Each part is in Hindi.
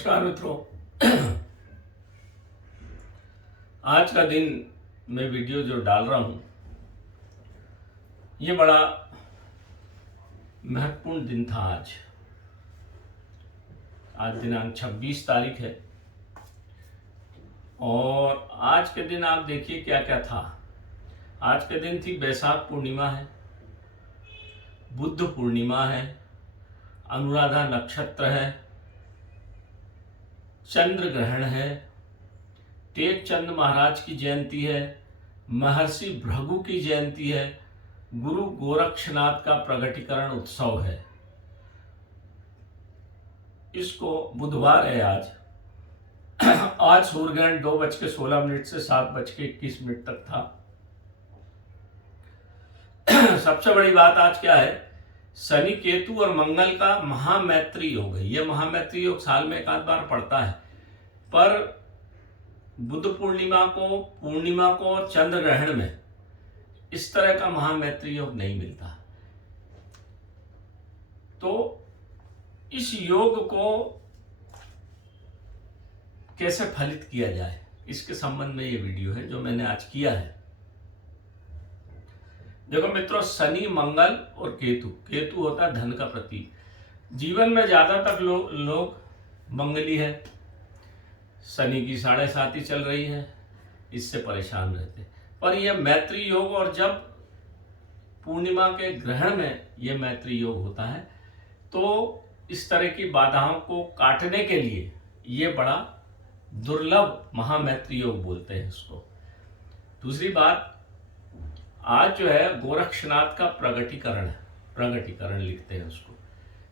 नमस्कार मित्रों। आज का दिन मैं वीडियो जो डाल रहा हूँ ये बड़ा महत्वपूर्ण दिन था। आज दिनांक 26 तारीख है और आज के दिन आप देखिए क्या क्या था। आज के दिन थी बैसाख पूर्णिमा है, बुद्ध पूर्णिमा है, अनुराधा नक्षत्र है, चंद्र ग्रहण है, टेक चंद महाराज की जयंती है, महर्षि भृगु की जयंती है, गुरु गोरक्षनाथ का प्रगटीकरण उत्सव है। इसको बुधवार है आज सूर्य ग्रहण 2:16 से 7:21 तक था। सबसे बड़ी बात आज क्या है, शनि केतु और मंगल का महामैत्री योग है। यह महामैत्री योग साल में एक आध बार पड़ता है, पर बुद्ध पूर्णिमा को और चंद्र ग्रहण में इस तरह का महामैत्री योग नहीं मिलता। तो इस योग को कैसे फलित किया जाए, इसके संबंध में ये वीडियो है जो मैंने आज किया है। देखो मित्रों, शनि, मंगल और केतु होता है धन का प्रतीक। जीवन में ज्यादातर लोग मंगली है, शनि की 7.5 चल रही है, इससे परेशान रहते। पर यह मैत्री योग, और जब पूर्णिमा के ग्रहण में यह मैत्री योग होता है तो इस तरह की बाधाओं को काटने के लिए ये बड़ा दुर्लभ महामैत्री योग बोलते हैं इसको। दूसरी बात, आज जो है गोरक्षनाथ का प्रगटीकरण लिखते हैं उसको।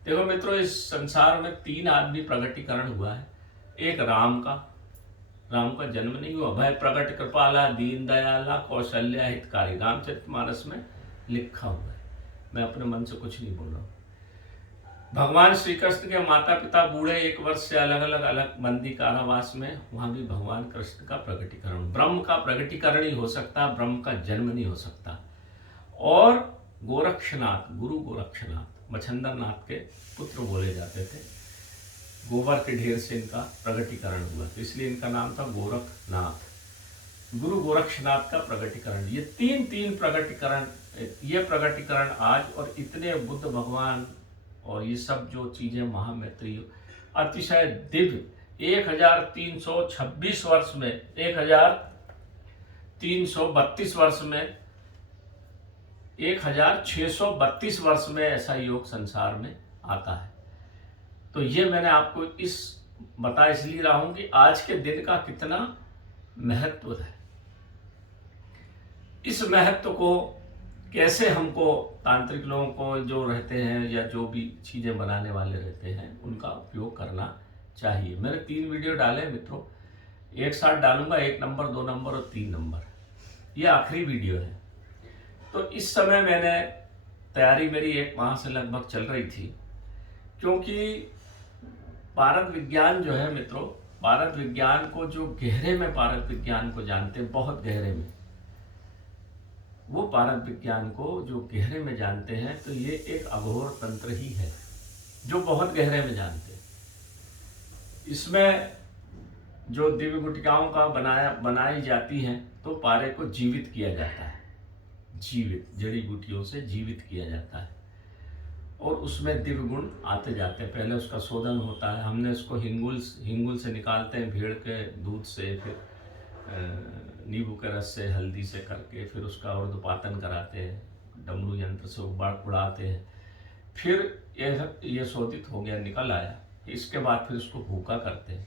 देखो मित्रों, इस संसार में 3 आदमी प्रगटीकरण हुआ है। एक राम का जन्म नहीं हुआ। भय प्रगट कृपाला दीन दयाला कौशल्या हितकारी, रामचरितमानस में लिखा हुआ है। मैं अपने मन से कुछ नहीं बोल रहा हूँ। भगवान श्री कृष्ण के माता पिता बूढ़े 1 वर्ष से अलग बंदी कारावास में, वहां भी भगवान कृष्ण का प्रगटीकरण, ब्रह्म का प्रगटीकरण ही हो सकता, ब्रह्म का जन्म नहीं हो सकता। और गोरक्षनाथ, गुरु गोरक्षनाथ मच्छंदर नाथ के पुत्र बोले जाते थे। गोबर के ढेर से इनका प्रगटीकरण हुआ, तो इसलिए इनका नाम था गोरखनाथ। गुरु गोरक्षनाथ का प्रगटीकरण, ये तीन प्रगटीकरण, ये प्रगटीकरण आज, और इतने बुद्ध भगवान और ये सब जो चीजें महामैत्री अतिशय दिव्य 1326 वर्ष में, 1332 वर्ष में, 1632 वर्ष में ऐसा योग संसार में आता है। तो ये मैंने आपको बता इसलिए रहा हूं कि आज के दिन का कितना महत्व है। इस महत्व को कैसे हमको, तांत्रिक लोगों को जो रहते हैं या जो भी चीजें बनाने वाले रहते हैं, उनका उपयोग करना चाहिए। मैंने 3 वीडियो डाले मित्रों, एक साथ डालूंगा, 1 नंबर, 2 नंबर और 3 नंबर। ये आखिरी वीडियो है। तो इस समय मैंने तैयारी मेरी 1 माह से लगभग चल रही थी, क्योंकि पारद विज्ञान जो है मित्रों, पारद विज्ञान को जो गहरे में पारद विज्ञान को जानते हैं, बहुत गहरे में, वो पारद विज्ञान को जो गहरे में जानते हैं, तो ये एक अघोर तंत्र ही है जो बहुत गहरे में जानते हैं। इसमें जो दिव्य गुटिकाओं का बनाई जाती हैं, तो पारे को जीवित किया जाता है, जीवित जड़ी बूटियों से जीवित किया जाता है, और उसमें दिव्य गुण आते जाते हैं। पहले उसका शोधन होता है, हमने उसको हिंगुल से निकालते हैं, भेड़ के दूध से, फिर नींबू के रस से, हल्दी से करके, फिर उसका उर्ध्वपातन कराते हैं, डमरू यंत्र से उड़ाते हैं। फिर ये शोधित हो गया, निकल आया, इसके बाद फिर उसको भूका करते हैं।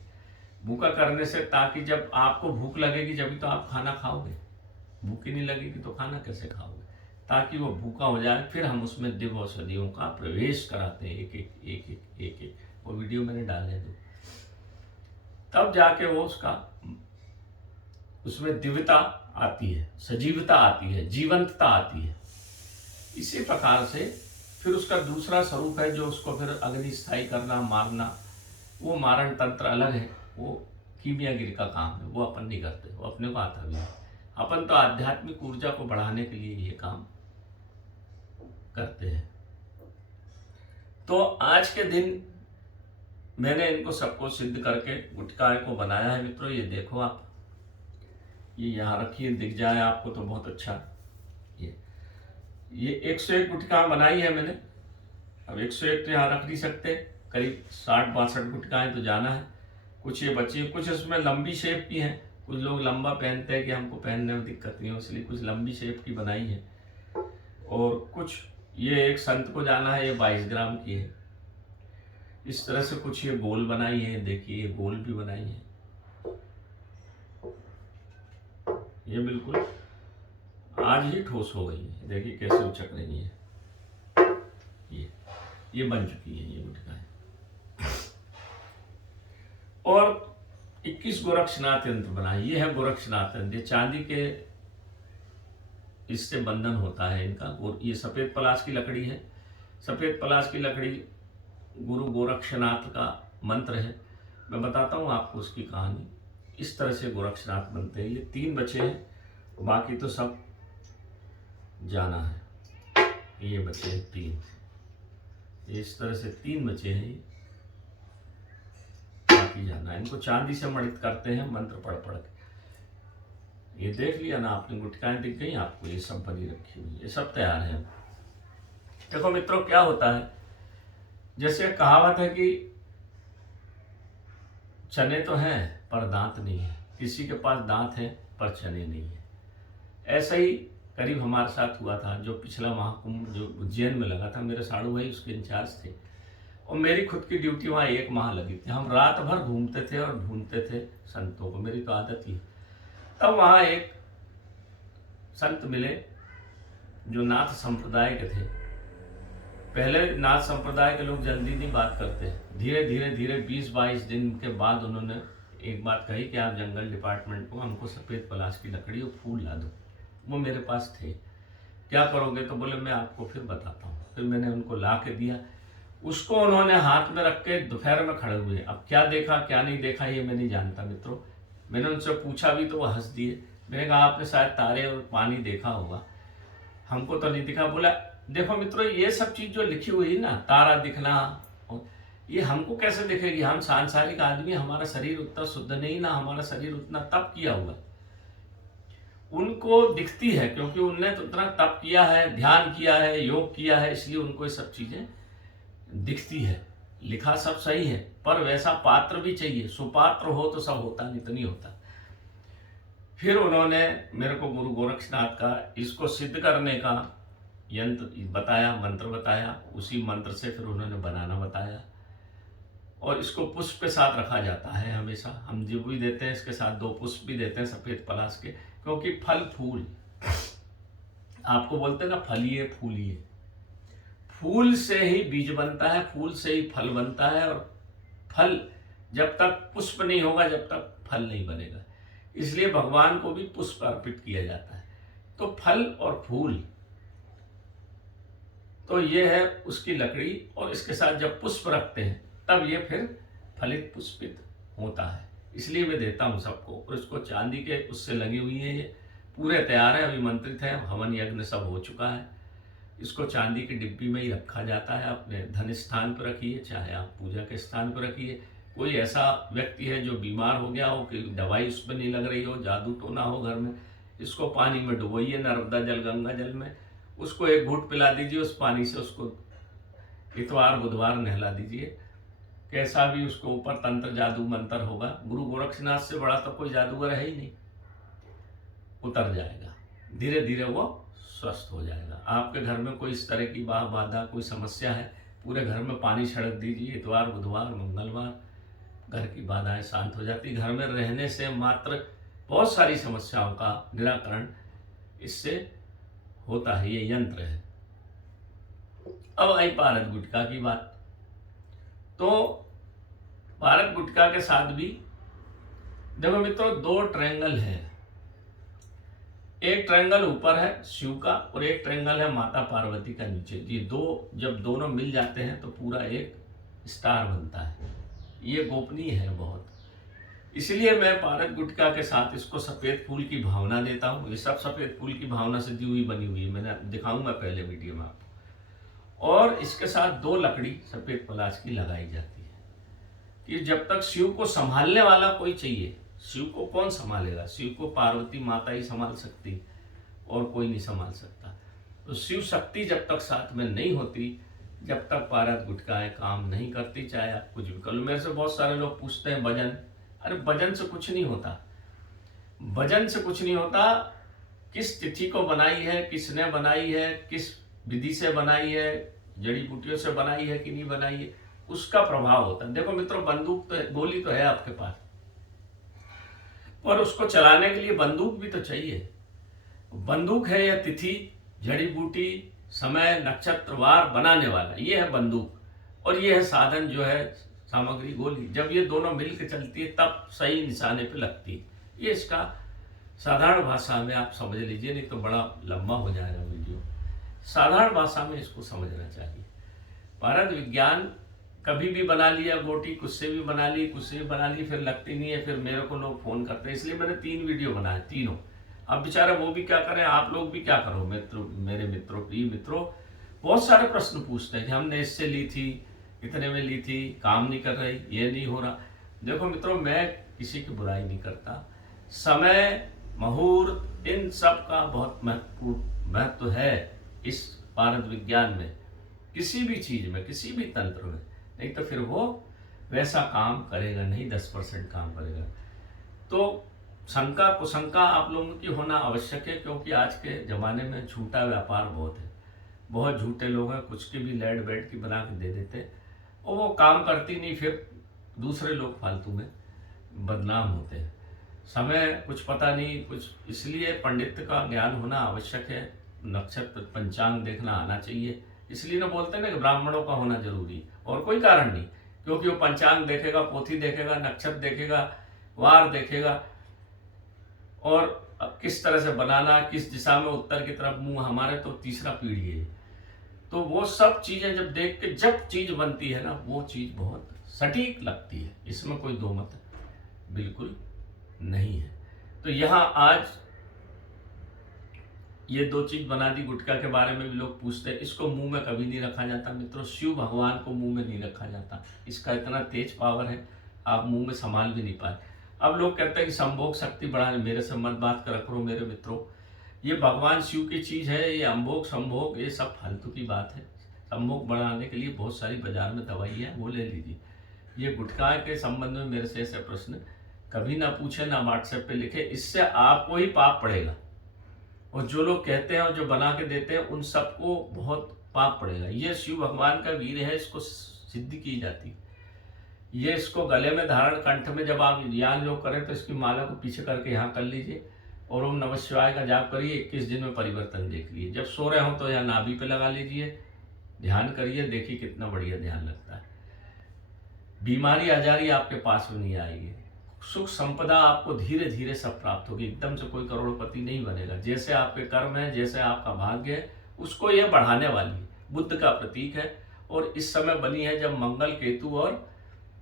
भूका करने से, ताकि जब आपको भूख लगेगी जब तो आप खाना खाओगे, भूख ही नहीं लगेगी तो खाना कैसे खाओगे, ताकि वो भूखा हो जाए। फिर हम उसमें दिव्य औषधियों का प्रवेश कराते हैं, एक वो वीडियो मैंने डाले दो, तब जाके वो उसमें दिव्यता आती है, सजीवता आती है, जीवंतता आती है। इसी प्रकार से फिर उसका दूसरा स्वरूप है, जो उसको फिर अग्नि स्थायी करना, मारना, वो मारण तंत्र अलग है, वो कीमियागिरी का काम है, वो अपन नहीं करते, वो अपने को आता भी है। अपन तो आध्यात्मिक ऊर्जा को बढ़ाने के लिए ये काम करते हैं। तो आज के दिन मैंने इनको सबको सिद्ध करके गुटखा को बनाया है मित्रों। ये देखो आप, ये यहाँ रखिए, दिख जाए आपको तो बहुत अच्छा। ये 101 गुटखा बनाई है मैंने। अब 101 तो यहाँ रख नहीं सकते, करीब 60-62 गुटखाएं तो जाना है। कुछ ये बची, कुछ इसमें लंबी शेप की हैं। कुछ लोग लंबा पहनते हैं कि हमको पहनने में दिक्कत नहीं हो, इसलिए कुछ लंबी शेप की बनाई है। और कुछ ये एक संत को जाना है, ये 22 ग्राम की है। इस तरह से कुछ ये गोल बनाई है, देखिए ये गोल भी बनाई है। ये बिल्कुल आज ही ठोस हो गई है, देखिए कैसे उचक रही है। ये बन चुकी है ये गुटखाएं। और 21 गोरक्षनाथ यंत्र बनाए। ये है गोरक्षनाथ यंत्र, ये चांदी के इससे बंधन होता है इनका। और ये सफेद पलाश की लकड़ी है। सफेद पलाश की लकड़ी गुरु गोरक्षनाथ का मंत्र है। मैं बताता हूँ आपको उसकी कहानी। इस तरह से गोरक्षनाथ बनते हैं। ये 3 बचे हैं, बाकी तो सब जाना है। ये बचे हैं 3, इस तरह से 3 बचे हैं, ये बाकी जाना है। इनको चांदी से मणित करते हैं मंत्र पढ़ पढ़ के। ये देख लिया ना आपने, गुटखाएं दिख गई आपको, ये सब बनी रखी हुई, ये सब तैयार है। देखो मित्रों क्या होता है, जैसे कहावत है कि चने तो हैं पर दांत नहीं है, किसी के पास दांत है पर चने नहीं है। ऐसा ही करीब हमारे साथ हुआ था। जो पिछला महाकुंभ जो उज्जैन में लगा था, मेरे साड़ू भाई उसके इंचार्ज थे और मेरी खुद की ड्यूटी वहाँ 1 माह लगी थी। हम रात भर घूमते थे और ढूंढते थे संतों को, मेरी तो आदत ही। तब वहाँ एक संत मिले जो नाथ संप्रदाय के थे। पहले नाथ संप्रदाय के लोग जल्दी नहीं बात करते, धीरे धीरे धीरे 20-22 दिन के बाद उन्होंने एक बात कही कि आप जंगल डिपार्टमेंट को हमको सफ़ेद पलाश की लकड़ी और फूल ला दो। वो मेरे पास थे। क्या करोगे? तो बोले मैं आपको फिर बताता हूँ। फिर मैंने उनको ला के दिया। उसको उन्होंने हाथ में रख के दोपहर में खड़े हुए। अब क्या देखा क्या नहीं देखा ये मैं नहीं जानता मित्रों। मैंने उनसे पूछा भी तो वो हंस दिए। मैंने कहा आपने शायद तारे और पानी देखा होगा, हमको तो नहीं दिखा। बोला देखो मित्रों, ये सब चीज़ जो लिखी हुई ना, तारा दिखना, ये हमको कैसे दिखेगी? हम सांसारिक आदमी, हमारा शरीर उतना शुद्ध नहीं ना, हमारा शरीर उतना तप किया हुआ। उनको दिखती है क्योंकि उनने तो उतना तप किया है, ध्यान किया है, योग किया है, इसलिए उनको ये सब चीज़ें दिखती है। लिखा सब सही है, पर वैसा पात्र भी चाहिए। सुपात्र हो तो सब होता, नहीं तो नहीं होता। फिर उन्होंने मेरे को गुरु गोरक्षनाथ का इसको सिद्ध करने का यंत्र बताया, मंत्र बताया। उसी मंत्र से फिर उन्होंने बनाना बताया। और इसको पुष्प के साथ रखा जाता है हमेशा। हम जो भी देते हैं इसके साथ 2 पुष्प भी देते हैं सफ़ेद पलाश के, क्योंकि फल फूल आपको बोलते हैं ना, फलिए फूलिए। फूल से ही बीज बनता है, फूल से ही फल बनता है। और फल जब तक पुष्प नहीं होगा, जब तक फल नहीं बनेगा। इसलिए भगवान को भी पुष्प अर्पित किया जाता है। तो फल और फूल, तो ये है उसकी लकड़ी। और इसके साथ जब पुष्प रखते हैं तब ये फिर फलित पुष्पित होता है। इसलिए मैं देता हूँ सबको। और इसको चांदी के उससे लगी हुई है, ये पूरे तैयार है, अभी मंत्रित है, हवन यज्ञ सब हो चुका है। इसको चांदी की डिब्बी में ही रखा जाता है। अपने धन स्थान पर रखिए, चाहे आप पूजा के स्थान पर रखिए। कोई ऐसा व्यक्ति है जो बीमार हो गया हो कि दवाई उस पर नहीं लग रही हो, जादू टोना हो घर में, इसको पानी में डुबोइए, नर्मदा जल, गंगा जल में। उसको 1 घूंट पिला दीजिए उस पानी से। उसको इतवार बुधवार नहला दीजिए। कैसा भी उसको ऊपर तंत्र जादू मंत्र होगा, गुरु गोरक्षनाथ से बड़ा तो कोई जादूगर है ही नहीं, उतर जाएगा। धीरे धीरे वो स्वस्थ हो जाएगा। आपके घर में कोई इस तरह की बाधा, कोई समस्या है, पूरे घर में पानी छिड़क दीजिए। इतवार बुधवार मंगलवार, घर की बाधाएं शांत हो जाती। घर में रहने से मात्र बहुत सारी समस्याओं का निराकरण इससे होता है। ये यंत्र है। अब आई भारत गुटखा की बात। तो भारत गुटखा के साथ भी देखो मित्रों, 2 ट्रायंगल है। एक ट्रायंगल ऊपर है शिव का और एक ट्रायंगल है माता पार्वती का नीचे। ये 2 जब दोनों मिल जाते हैं तो पूरा एक स्टार बनता है। ये गोपनीय है बहुत, इसलिए मैं भारत गुटखा के साथ इसको सफ़ेद फूल की भावना देता हूँ। ये सब सफ़ेद फूल की भावना से दी हुई बनी हुई है, मैंने दिखाऊंगा पहले वीडियो में आपको। और इसके साथ 2 लकड़ी सफ़ेद पलाश की लगाई जाती है। कि जब तक शिव को संभालने वाला कोई चाहिए, शिव को कौन संभालेगा? शिव को पार्वती माता ही संभाल सकती और कोई नहीं संभाल सकता। तो शिव शक्ति जब तक साथ में नहीं होती, जब तक पारद गुटकाएं काम नहीं करती, चाहे आप कुछ भी कर लो। मेरे से बहुत सारे लोग पूछते हैं भजन, अरे भजन से कुछ नहीं होता, भजन से कुछ नहीं होता। किस तिथि को बनाई है, किसने बनाई है, किस विधि से बनाई है, जड़ी बूटियों से बनाई है कि नहीं बनाई है, उसका प्रभाव होता है। देखो मित्रों, बंदूक तो गोली तो है आपके पास, पर उसको चलाने के लिए बंदूक भी तो चाहिए। बंदूक है या तिथि, जड़ी बूटी, समय, नक्षत्र, वार बनाने वाला, ये है बंदूक, और ये है साधन जो है सामग्री गोली। जब ये दोनों मिलकर चलती है तब सही निशाने पे लगती है। ये इसका साधारण भाषा में आप समझ लीजिए, नहीं तो बड़ा लंबा हो जाएगा वीडियो। साधारण भाषा में इसको समझना चाहिए। भारत विज्ञान कभी भी बना लिया गोटी, कुछ से भी बना ली, कुछ से भी बना ली, फिर लगती नहीं है, फिर मेरे को लोग फोन करते हैं। इसलिए मैंने 3 वीडियो बनाए, तीनों। अब बेचारा वो भी क्या करें, आप लोग भी क्या करो, मेरे मित्रों, प्रिय मित्रों, बहुत सारे प्रश्न पूछते हैं कि हमने इससे ली थी, इतने में ली थी, काम नहीं कर रही, ये नहीं हो रहा। देखो मित्रों, मैं किसी की बुराई नहीं करता। समय, मुहूर्त, इन सब का बहुत महत्वपूर्ण महत्व है इस भारत विज्ञान में, किसी भी चीज में, किसी भी तंत्र में। नहीं तो फिर वो वैसा काम करेगा नहीं, 10% काम करेगा। तो शंका कुशंका आप लोगों की होना आवश्यक है, क्योंकि आज के ज़माने में झूठा व्यापार बहुत है। बहुत झूठे लोग हैं, कुछ की भी लैड बैड की बना के दे देते और वो काम करती नहीं, फिर दूसरे लोग फालतू में बदनाम होते हैं। समय कुछ पता नहीं कुछ, इसलिए पंडित का ज्ञान होना आवश्यक है। नक्षत्र पंचांग देखना आना चाहिए। इसलिए ना बोलते हैं ना कि ब्राह्मणों का होना जरूरी है, और कोई कारण नहीं, क्योंकि वो पंचांग देखेगा, पोथी देखेगा, नक्षत्र देखेगा, वार देखेगा, और किस तरह से बनाना, किस दिशा में, उत्तर की तरफ मुंह, हमारे तो तीसरा पीढ़ी है। तो वो सब चीजें जब देख के जब चीज बनती है ना, वो चीज बहुत सटीक लगती है, इसमें कोई दो मत बिल्कुल नहीं है। तो यहाँ आज ये 2 चीज बना दी। गुटखा के बारे में भी लोग पूछते हैं, इसको मुंह में कभी नहीं रखा जाता मित्रों। शिव भगवान को मुंह में नहीं रखा जाता, इसका इतना तेज पावर है, आप मुंह में संभाल भी नहीं पाए। अब लोग कहते हैं कि संभोग शक्ति बढ़ाने, मेरे से मत बात कर करो मेरे मित्रों, ये भगवान शिव की चीज है। ये अम्भोग संभोग ये सब फालतू की बात है। संभोग बढ़ाने के लिए बहुत सारी बाजार में दवाई है, वो ले लीजिए। ये गुटखा के संबंध में मेरे से ऐसे प्रश्न कभी ना पूछे, ना व्हाट्सएप पे लिखे, इससे आपको ही पाप पड़ेगा। और जो लोग कहते हैं और जो बना के देते हैं, उन सबको बहुत पाप पड़ेगा। ये शिव भगवान का वीर है, इसको सिद्धि की जाती है। ये इसको गले में धारण, कंठ में जब आप ज्ञान योग करें तो इसकी माला को पीछे करके यहाँ कर लीजिए और ओम नमः शिवाय का जाप करिए। 21 दिन में परिवर्तन देख लीजिए। जब सो रहे हो तो यहाँ नाभि पे लगा लीजिए, ध्यान करिए, देखिए कितना बढ़िया ध्यान लगता है। बीमारी आजारी आपके पास में नहीं आएगी। सुख संपदा आपको धीरे धीरे सब प्राप्त होगी। एकदम से कोई करोड़पति नहीं बनेगा। जैसे आपके कर्म है, जैसे आपका भाग्य है, उसको यह बढ़ाने वाली है। बुद्ध का प्रतीक है, और इस समय बनी है जब मंगल, केतु और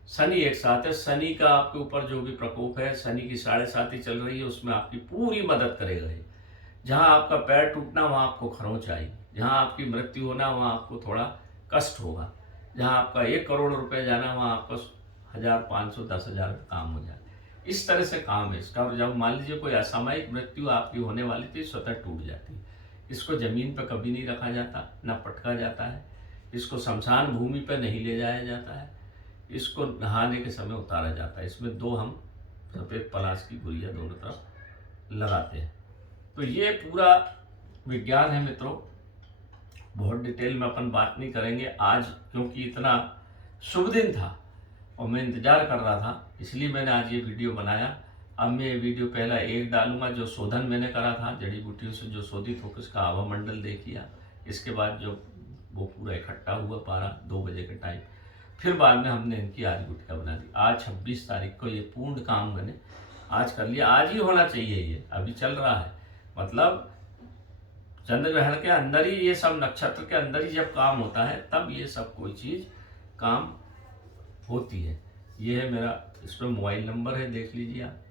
शनि एक साथ है। शनि का आपके ऊपर जो भी प्रकोप है, शनि की 7.5 चल रही है, उसमें आपकी पूरी मदद करेगा ये। जहाँ आपका पैर टूटना वहाँ आपको खरोंच आएगी, जहाँ आपकी मृत्यु होना वहाँ आपको थोड़ा कष्ट होगा, जहाँ आपका 1 करोड़ रुपए जाना वहाँ आपका 1000, 500, 10,000 का काम हो जाए। इस तरह से काम है इसका। और जब मान लीजिए कोई असामयिक मृत्यु आपकी होने वाली थी, स्वतः टूट जाती है। इसको जमीन पर कभी नहीं रखा जाता, न पटका जाता है। इसको शमशान भूमि पर नहीं ले जाया जाता है। इसको नहाने के समय उतारा जाता है। इसमें 2 हम सफ़ेद पलाश की गुड़िया दोनों तरफ लगाते हैं। तो ये पूरा विज्ञान है मित्रों। बहुत डिटेल में अपन बात नहीं करेंगे आज, क्योंकि इतना शुभ दिन था और मैं इंतजार कर रहा था, इसलिए मैंने आज ये वीडियो बनाया। अब मैं ये वीडियो पहला एक डालूंगा जो शोधन मैंने करा था, जड़ी बूटियों से जो शोधित होकर उसका आभा मंडल देखिए। इसके बाद जो वो पूरा इकट्ठा हुआ पारा 2 बजे के टाइम, फिर बाद में हमने इनकी आज गुटखा बना दी। आज 26 तारीख को ये पूर्ण काम मैंने आज कर लिया। आज ही होना चाहिए, ये अभी चल रहा है। मतलब चंद्र ग्रहण के अंदर ही ये सब, नक्षत्र के अंदर ही जब काम होता है तब ये सब कोई चीज काम होती है। ये है मेरा, इसमें मोबाइल नंबर है, देख लीजिए आप।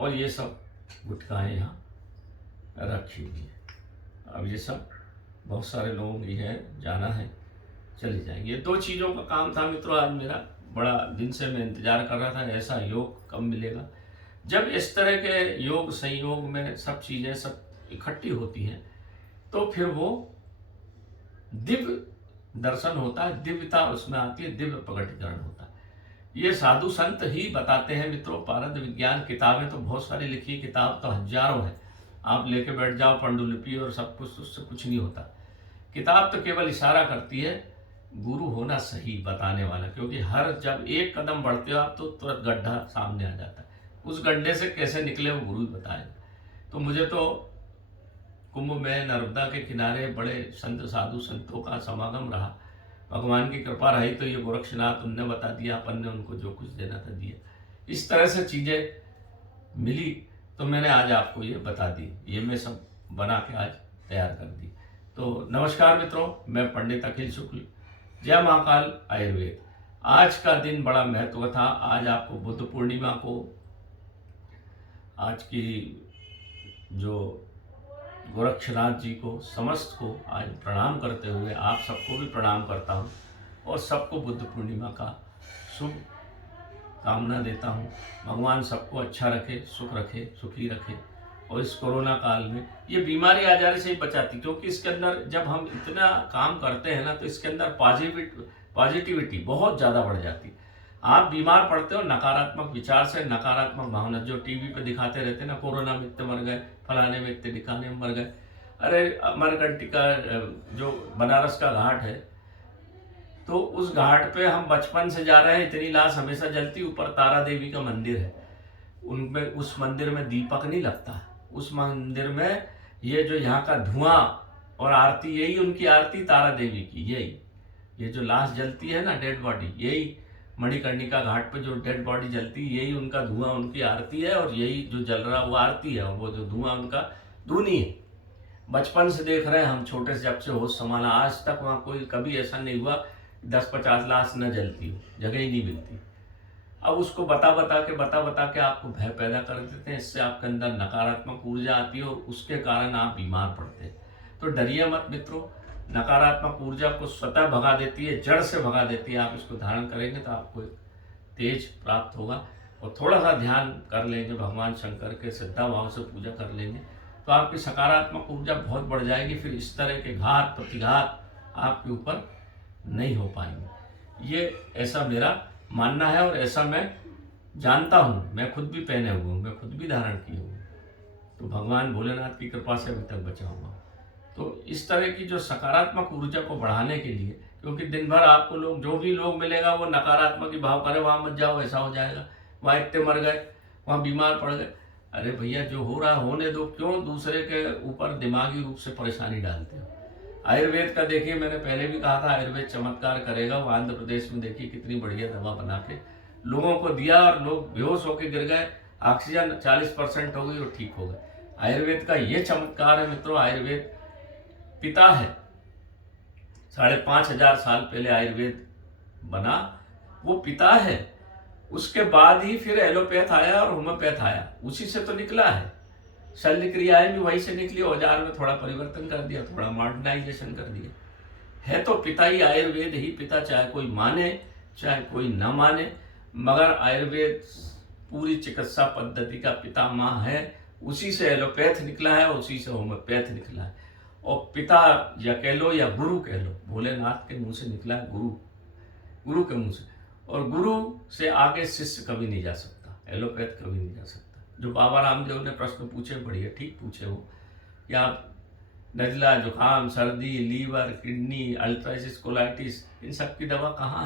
और ये सब गुटखाएं यहाँ रखी हुई है। अब ये सब बहुत सारे लोगों की है, जाना है, चले जाएंगे। 2 चीज़ों का काम था मित्रों आज मेरा, बड़ा दिन से मैं इंतजार कर रहा था, ऐसा योग कब मिलेगा। जब इस तरह के योग संयोग में सब चीज़ें सब इकट्ठी होती हैं तो फिर वो दिव्य दर्शन होता है, दिव्यता उसमें आती है, दिव्य प्रकटीकरण होता है। ये साधु संत ही बताते हैं मित्रों। पारद विज्ञान किताबें तो बहुत सारी लिखी, किताब तो हजारों है, आप लेके बैठ जाओ पांडुलिपि और सब कुछ, उससे कुछ नहीं होता। किताब तो केवल इशारा करती है, गुरु होना सही बताने वाला, क्योंकि हर जब एक कदम बढ़ते हो आप तो तुरंत गड्ढा सामने आ जाता है, उस गड्ढे से कैसे निकले वो गुरु ही बताएगा। तो मुझे तो कुंभ में नर्मदा के किनारे बड़े संत साधु संतों का समागम रहा, भगवान की कृपा रही तो ये गोरक्षनाथ उनने बता दिया, अपन ने उनको जो कुछ देना था दिया। इस तरह से चीज़ें मिली तो मैंने आज आपको ये बता दी, ये मैं सब बना के आज तैयार कर दी। तो नमस्कार मित्रों, मैं पंडित अखिल शुक्ल, जय महाकाल आयुर्वेद। आज का दिन बड़ा महत्व था। आज आपको बुद्ध पूर्णिमा को, आज की जो गोरक्षनाथ जी को, समस्त को आज प्रणाम करते हुए आप सबको भी प्रणाम करता हूँ और सबको बुद्ध पूर्णिमा का शुभ कामना देता हूँ। भगवान सबको अच्छा रखे, सुख रखे, सुखी रखे। और इस कोरोना काल में ये बीमारी आ जाने से ही बचाती, क्योंकि इसके अंदर जब हम इतना काम करते हैं ना तो इसके अंदर पॉजिटिविटी बहुत ज़्यादा बढ़ जाती है। आप बीमार पड़ते हो नकारात्मक विचार से, नकारात्मक भावना, जो टीवी पे दिखाते रहते हैं ना, कोरोना में इतने मर गए, फलाने में इतने, ढिकाने में मर गए। अरे अमरकंटका जो बनारस का घाट है, तो उस घाट पे हम बचपन से जा रहे हैं, इतनी लाश हमेशा जलती। ऊपर तारा देवी का मंदिर है, उनमें उस मंदिर में दीपक नहीं लगता। उस मंदिर में ये जो यहाँ का धुआं और आरती, यही उनकी आरती तारा देवी की, यही ये जो लाश जलती है ना, डेड बॉडी, यही मणिकर्णिका घाट पे जो डेड बॉडी जलती है, यही उनका धुआं, उनकी आरती है। और यही जो जल रहा वो आरती है, और वो जो धुआं उनका धुनी है। बचपन से देख रहे हैं हम, छोटे से जब से होश संभाला आज तक वहाँ कोई कभी ऐसा नहीं हुआ 10-50 लाश न जलती हो, जगह ही नहीं मिलती। अब उसको बता बता के आपको भय पैदा कर देते हैं, इससे आपके अंदर नकारात्मक ऊर्जा आती है और उसके कारण आप बीमार पड़ते हैं। तो डरिए मत मित्रों, नकारात्मक ऊर्जा को स्वतः भगा देती है, जड़ से भगा देती है। आप इसको धारण करेंगे तो आपको एक तेज प्राप्त होगा। और थोड़ा सा ध्यान कर लेंगे, भगवान शंकर के श्रद्धा भाव से पूजा कर लेंगे तो आपकी सकारात्मक ऊर्जा बहुत बढ़ जाएगी। फिर इस तरह के घात प्रतिघात आपके ऊपर नहीं हो पाएंगे। ये ऐसा मेरा मानना है और ऐसा मैं जानता हूँ। मैं खुद भी पहने हुए हूँ, मैं खुद भी धारण किए हुए, तो भगवान भोलेनाथ की कृपा से अभी तक बचा हुआ। तो इस तरह की जो सकारात्मक ऊर्जा को बढ़ाने के लिए, क्योंकि दिन भर आपको लोग, जो भी लोग मिलेगा वो नकारात्मक ही भाव करे, वहाँ मत जाओ, ऐसा हो जाएगा, वहाँ इतने मर गए, वहाँ बीमार पड़ गए। अरे भैया, जो हो रहा है होने दो, क्यों दूसरे के ऊपर दिमागी रूप से परेशानी डालते हो। आयुर्वेद का देखिए, मैंने पहले भी कहा था आयुर्वेद चमत्कार करेगा। वो आंध्र प्रदेश में देखिए कितनी बढ़िया दवा बना के लोगों को दिया और लोग बेहोश होकर गिर गए, ऑक्सीजन 40% हो गई और ठीक हो गए। आयुर्वेद का ये चमत्कार है मित्रों। आयुर्वेद पिता है, 5,500 साल पहले आयुर्वेद बना, वो पिता है। उसके बाद ही फिर एलोपैथ आया और होम्योपैथ आया, उसी से तो निकला है। शल्य क्रियाएं भी वहीं से निकली, औजार में थोड़ा परिवर्तन कर दिया, थोड़ा मॉडर्नाइजेशन कर दिया। है तो पिता ही, आयुर्वेद ही पिता, चाहे कोई माने चाहे कोई न माने, मगर आयुर्वेद पूरी चिकित्सा पद्धति का पितामह है। उसी से एलोपैथ निकला है, उसी से होम्योपैथ निकला है। और पिता या कह लो या गुरु कह लो, भोलेनाथ के मुंह से निकला है, गुरु के मुंह से। और गुरु से आगे शिष्य कभी नहीं जा सकता, एलोपैथ कभी नहीं जा सकता। जो बाबा रामदेव ने प्रश्न पूछे, बढ़िया ठीक पूछे हो, या नजला, जुकाम, सर्दी, लीवर, किडनी, अल्ट्राइटिस, कोलाइटिस, इन सब की दवा कहाँ